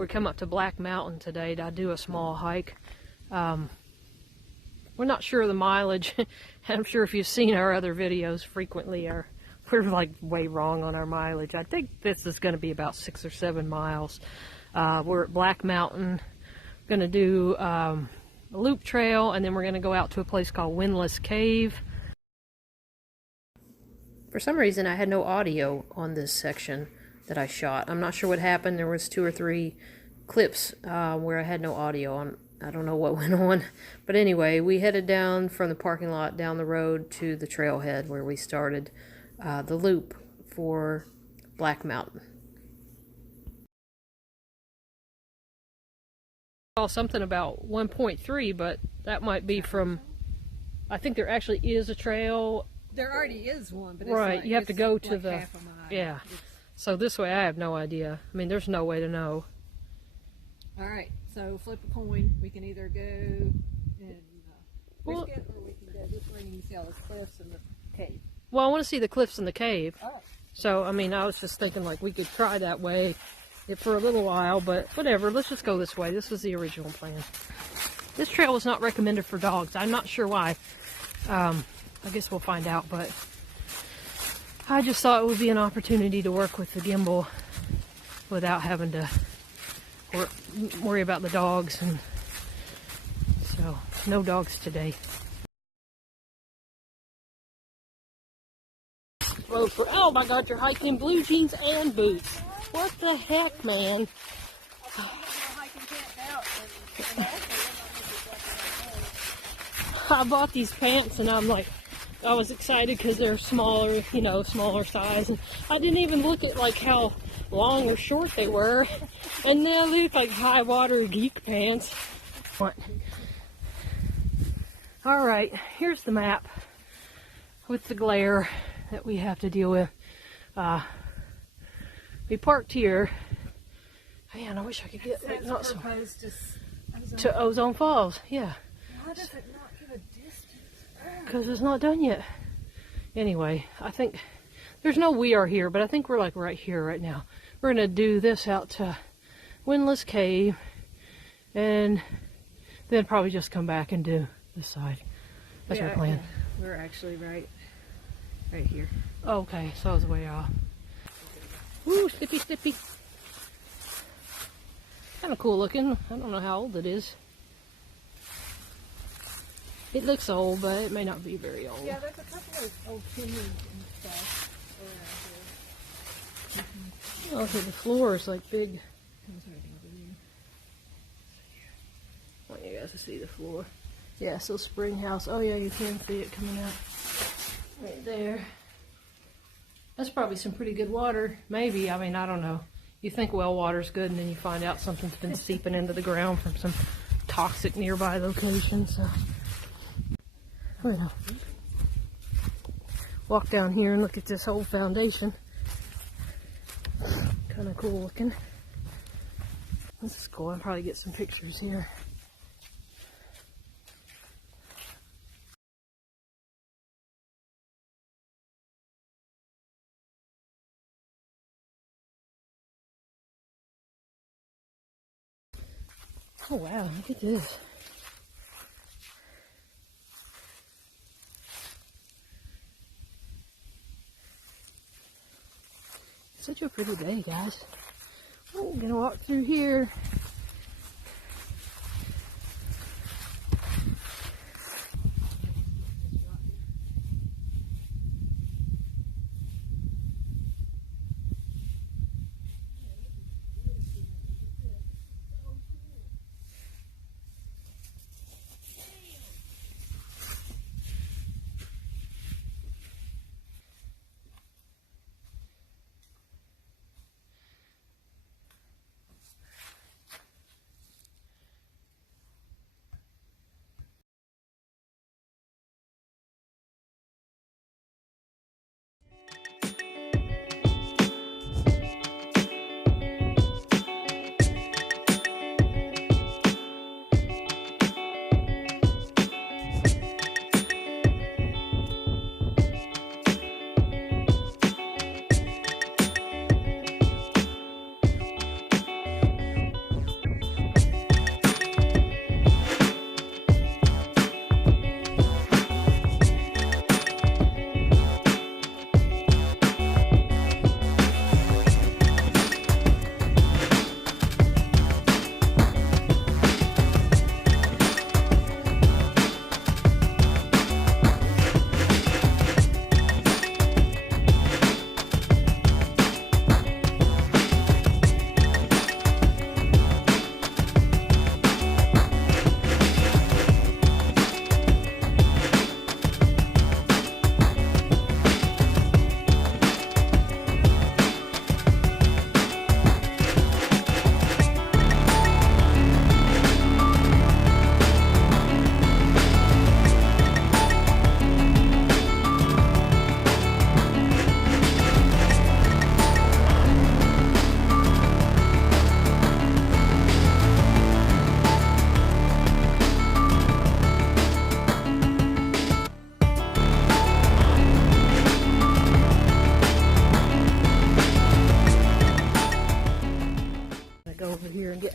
we come up to Black Mountain today to do a small hike. We're not sure of the mileage. I'm sure if you've seen our other videos frequently, we're like way wrong on our mileage. I think this is going to be about 6 or 7 miles. We're at Black Mountain. Going to do a loop trail, and then we're going to go out to a place called Windless Cave. For some reason, I had no audio on this section that I shot. I'm not sure what happened. There was 2 or 3 clips where I had no audio on. I don't know what went on. But anyway, we headed down from the parking lot down the road to the trailhead where we started the loop for Black Mountain. I saw something about 1.3, but that might be from, I think there actually is a trail. There already is one, but right, it's like, you have to go to like the, half a mile. yeah. So this way I have no idea. I mean, there's no way to know. All right, so flip a coin. We can either go and risk it, or we can go this way and you can see all the cliffs and the cave. Well, I want to see the cliffs and the cave. Oh. So, I mean, I was just thinking like we could try that way for a little while, but whatever. Let's just go this way. This was the original plan. This trail was not recommended for dogs. I'm not sure why. I guess we'll find out, but I just thought it would be an opportunity to work with the gimbal without having to worry about the dogs, and so no dogs today. Oh my God, you're hiking blue jeans and boots. What the heck, man? I bought these pants and I was excited because they're smaller, you know, smaller size. And I didn't even look at like how long or short they were. And now they look like high water geek pants. What? All right, here's the map with the glare that we have to deal with. We parked here. Man, I wish I could get like, not so to Ozone Falls. Yeah. Why does it not give a distance? Because it's not done yet. Anyway, I think there's no we are here, but I think we're like right here right now. We're gonna do this out to Windless Cave, and then probably just come back and do this side. That's our plan. Yeah, we're actually right here. Okay, so I was way off. Woo, slippy, slippy. Kind of cool looking. I don't know how old it is. It looks old, but it may not be very old. Yeah, there's a couple of old timbers and stuff around here. Oh, so the floor is like big. I want you guys to see the floor. Yeah, so spring house. Oh yeah, you can see it coming out right there. That's probably some pretty good water. Maybe. I mean, I don't know. You think well water's good, and then you find out something's been seeping into the ground from some toxic nearby location. So, I don't know. Walk down here and look at this whole foundation. Kind of cool looking. This is cool. I'll probably get some pictures here. Oh wow, look at this. Such a pretty day, guys. Oh, I'm gonna walk through here.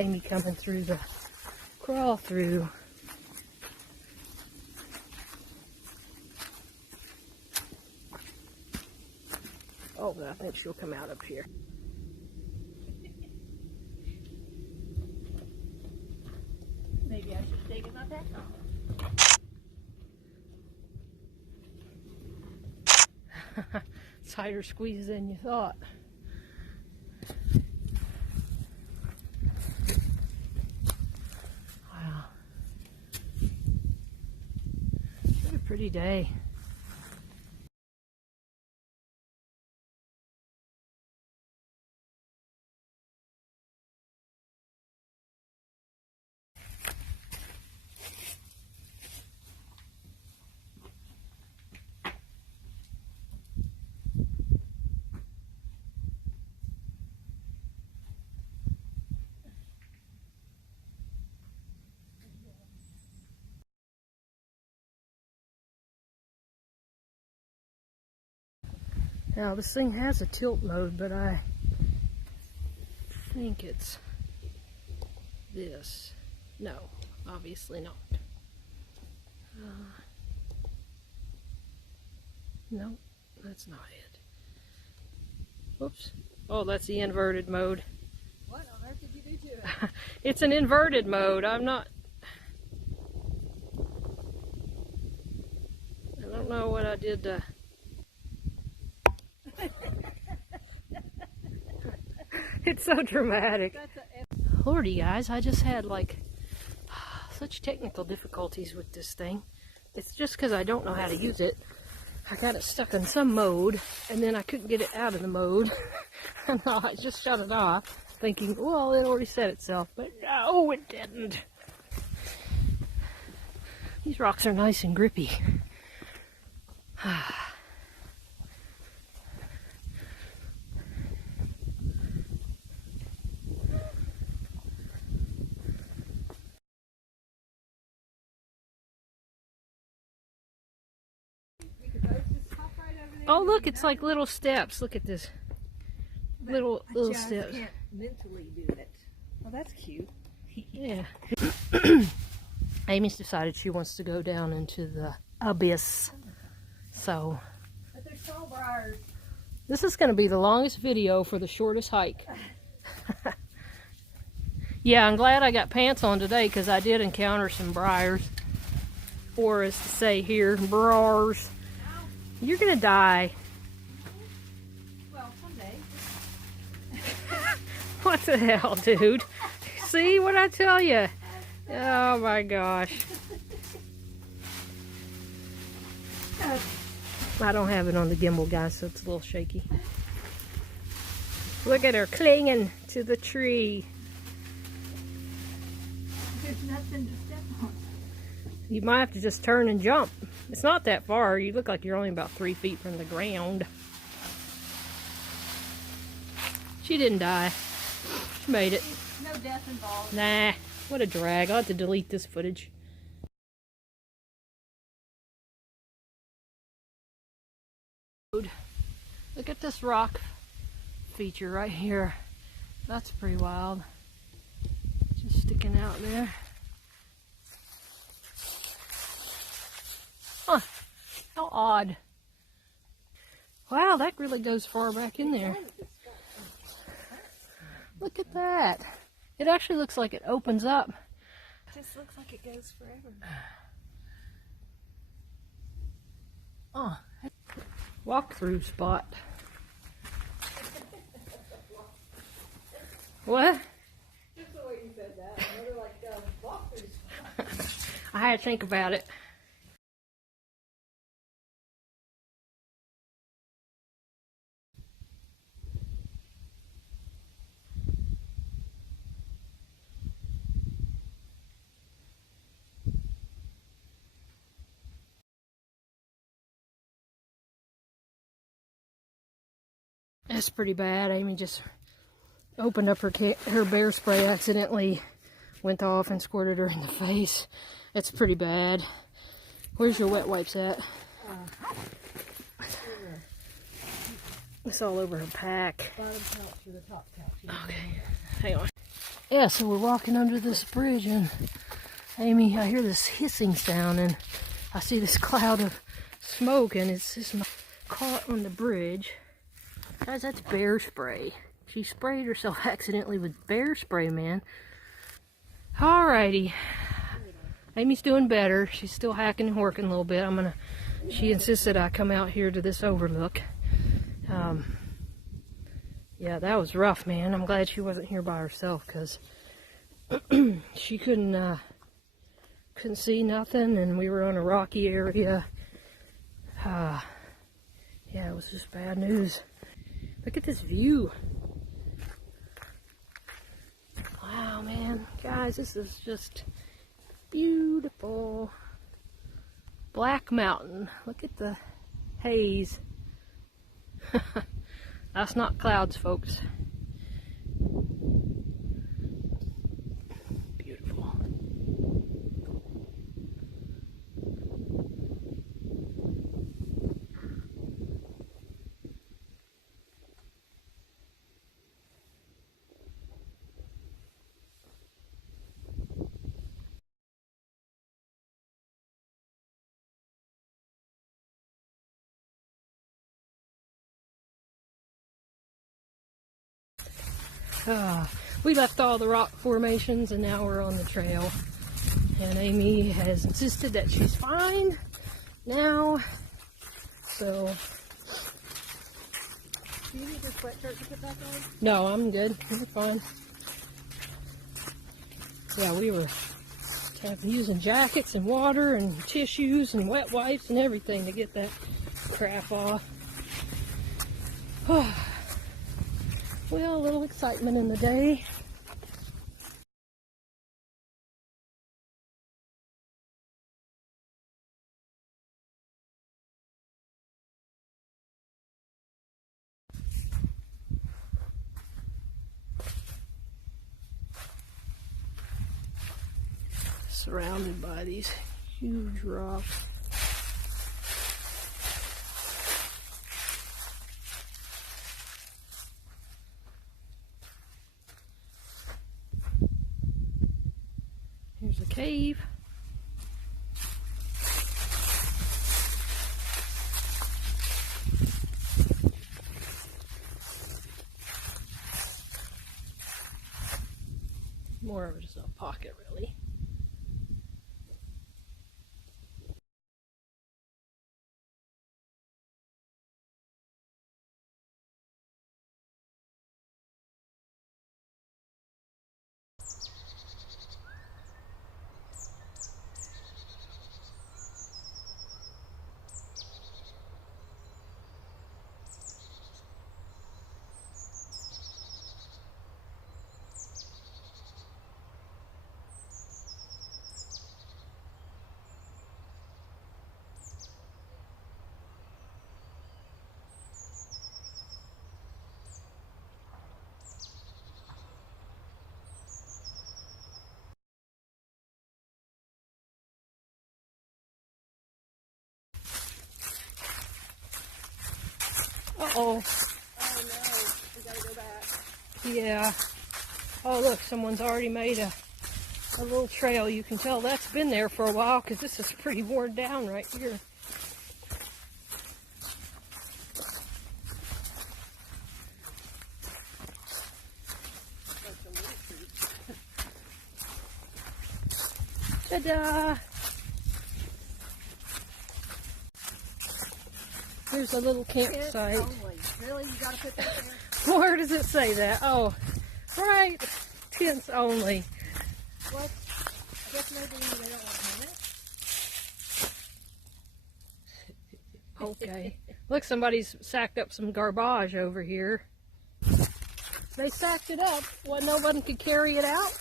Amy coming through the crawl through. Oh, but I think she'll come out up here. Maybe I should take it my back off. It's tighter squeeze than you thought. Wow. What a pretty day. Now this thing has a tilt mode, but I think it's this. No, obviously not. No, that's not it. Whoops. Oh, that's the inverted mode. What on earth did you do to it? It's an inverted mode. I'm not... I don't know what I did to... It's so dramatic. Lordy, guys, I just had like such technical difficulties with this thing. It's just because I don't know how to use it. I got it stuck in some mode, and then I couldn't get it out of the mode. And I just shut it off, thinking, well, it already set itself. But no, it didn't. These rocks are nice and grippy. Oh, look, it's like little steps. Look at this. Little steps. I can't mentally do it. Well, that's cute. Yeah. Amy's decided she wants to go down into the abyss. So, But there's tall briars. this is going to be the longest video for the shortest hike. Yeah, I'm glad I got pants on today because I did encounter some briars. Or as to say here, briars. You're going to die. Well, someday. What the hell, dude? See what I tell you? Oh my gosh. I don't have it on the gimbal, guys, so it's a little shaky. Look at her clinging to the tree. There's nothing to step on. You might have to just turn and jump. It's not that far. You look like you're only about 3 feet from the ground. She didn't die. She made it. No death involved. Nah, what a drag. I'll have to delete this footage. Look at this rock feature right here. That's pretty wild. Just sticking out there. Huh, how odd. Wow, that really goes far back in there. Look at that. It actually looks like it opens up. It just looks like it goes forever. Oh, walk-through spot. What? Just the way you said that. Another like walk-through spot. I had to think about it. That's pretty bad. Amy just opened up her bear spray, accidentally went off and squirted her in the face. That's pretty bad. Where's your wet wipes at? It's all over her pack. Bottom couch or the top couch. Okay, hang on. Yeah, so we're walking under this bridge, and Amy, I hear this hissing sound, and I see this cloud of smoke, and it's just caught on the bridge. Guys, that's bear spray. She sprayed herself accidentally with bear spray, man. Alrighty. Amy's doing better. She's still hacking and working a little bit. She insisted I come out here to this overlook. Yeah, that was rough, man. I'm glad she wasn't here by herself, because she couldn't see nothing, and we were on a rocky area. Yeah, it was just bad news. Look at this view. Wow, man. Guys, this is just beautiful. Black Mountain. Look at the haze. That's not clouds, folks. Beautiful. We left all the rock formations, and now we're on the trail. And Amy has insisted that she's fine now. So, Do you need your sweatshirt to put back on? no, I'm good. I'm fine. Yeah, we were using jackets and water and tissues and wet wipes and everything to get that crap off. Well, a little excitement in the day. Surrounded by these huge rocks. Here's a cave. More of just a pocket, really. Uh-oh. Oh no, we gotta go back. Yeah. Oh, look, someone's already made a little trail. You can tell that's been there for a while, because this is pretty worn down right here. Ta-da! Here's a little campsite. Only. Really? You gotta put that there? Where does it say that? Oh, right. Tents only. What? I guess maybe they don't want helmets. Okay. Look, somebody's sacked up some garbage over here. They sacked it up. What, nobody could carry it out?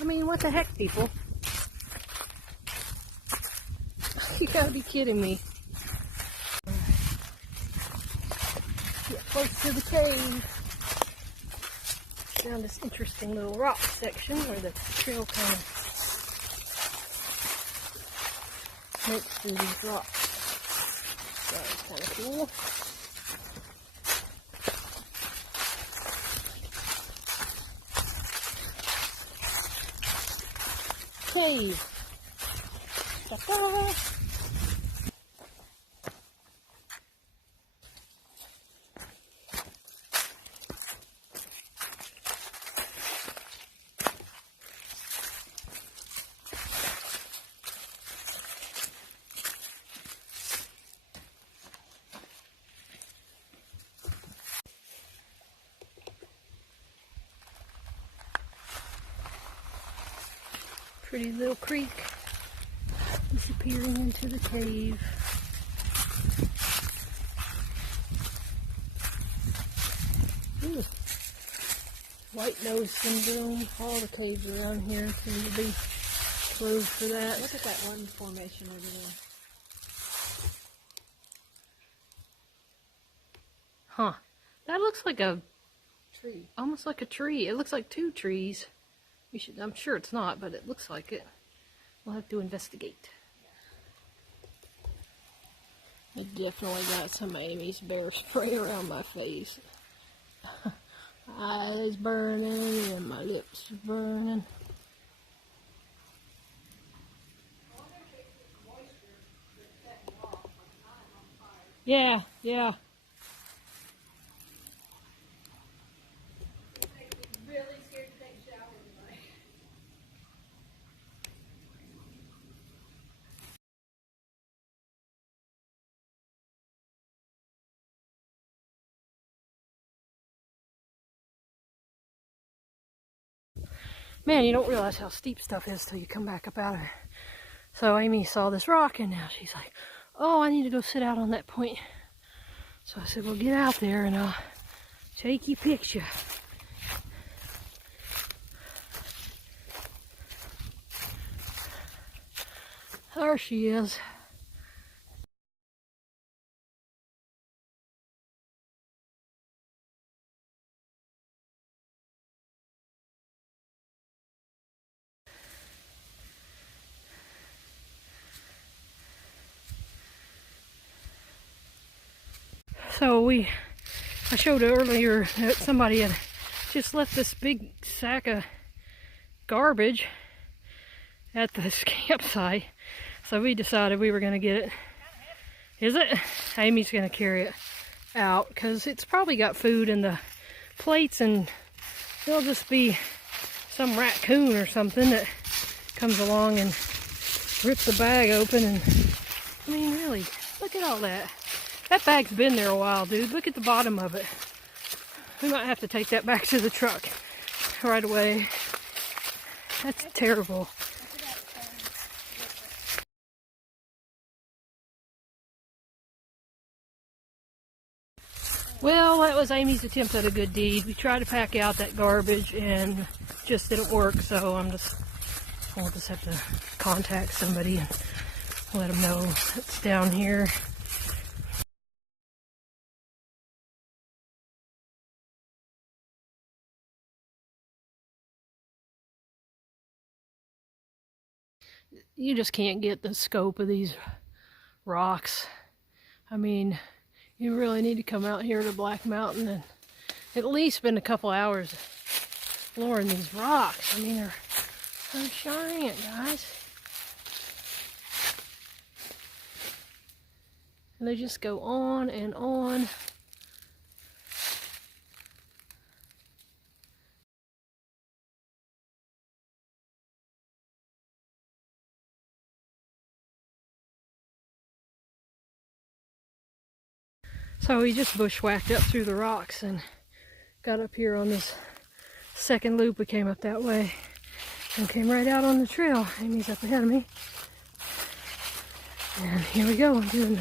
I mean, what the heck, people? You gotta be kidding me. Get close to the cave. Found this interesting little rock section where the trail kind of makes through these rocks. So it's kind of cool. cave. Ta-da! Pretty little creek disappearing into the cave. Ooh. White nose syndrome. All the caves around here seem to be closed for that. Look at that one formation over there. Huh. That looks like a Tree. almost like a tree. It looks like two trees. I'm sure it's not, but it looks like it. We'll have to investigate. I definitely got some Amy's bear spray around my face. Eyes burning and my lips burning. Yeah, yeah. Man, you don't realize how steep stuff is till you come back up out of it. So Amy saw this rock and now she's like, oh, I need to go sit out on that point. So I said, well, get out there and I'll take your picture. There she is. So I showed earlier that somebody had just left this big sack of garbage at this campsite. So we decided we were going to get it. Is it? Amy's going to carry it out because it's probably got food in the plates and there'll just be some raccoon or something that comes along and rips the bag open. And I mean, really, look at all that. That bag's been there a while, dude. Look at the bottom of it. We might have to take that back to the truck right away. That's terrible. Well, that was Amy's attempt at a good deed. We tried to pack out that garbage and just didn't work, so we'll just have to contact somebody and let them know it's down here. You just can't get the scope of these rocks. I mean, you really need to come out here to Black Mountain and at least spend a couple hours exploring these rocks. I mean, they're giant, guys. And they just go on and on. So we just bushwhacked up through the rocks and got up here on this second loop. We came up that way and came right out on the trail. Amy's up ahead of me. And here we go, I'm doing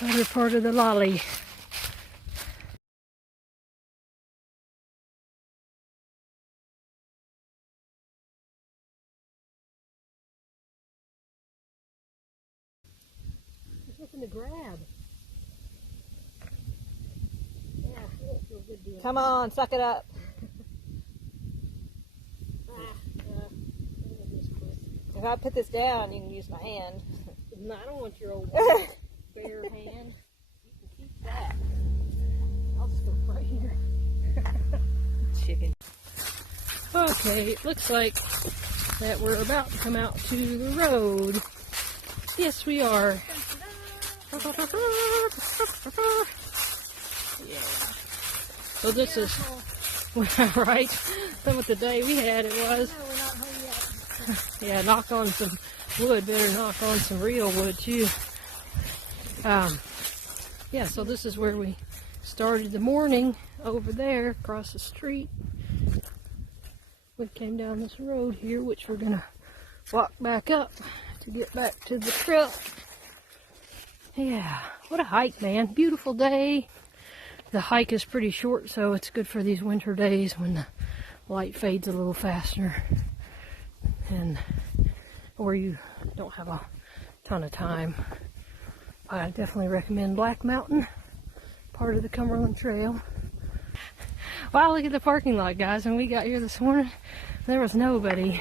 the other part of the lolly. There's nothing to grab. Yeah, it don't feel good doing Come on, suck it up. If I put this down, you can use my hand. No, I don't want your old bare hand. You can keep that. I'll just go right here. Chicken. Okay, it looks like that we're about to come out to the road. Yes, we are. Yeah. So this is, right? Some of the day we had it was. No, we're not home yet. Yeah, knock on some wood. Better knock on some real wood too. Yeah, so this is where we started the morning, over there across the street. We came down this road here, which we're gonna walk back up to get back to the truck. Yeah, what a hike, man. Beautiful day. The hike is pretty short, so it's good for these winter days when the light fades a little faster and or you don't have a ton of time. I definitely recommend Black Mountain, part of the Cumberland Trail. Wow, look at the parking lot, guys. When we got here this morning, there was nobody.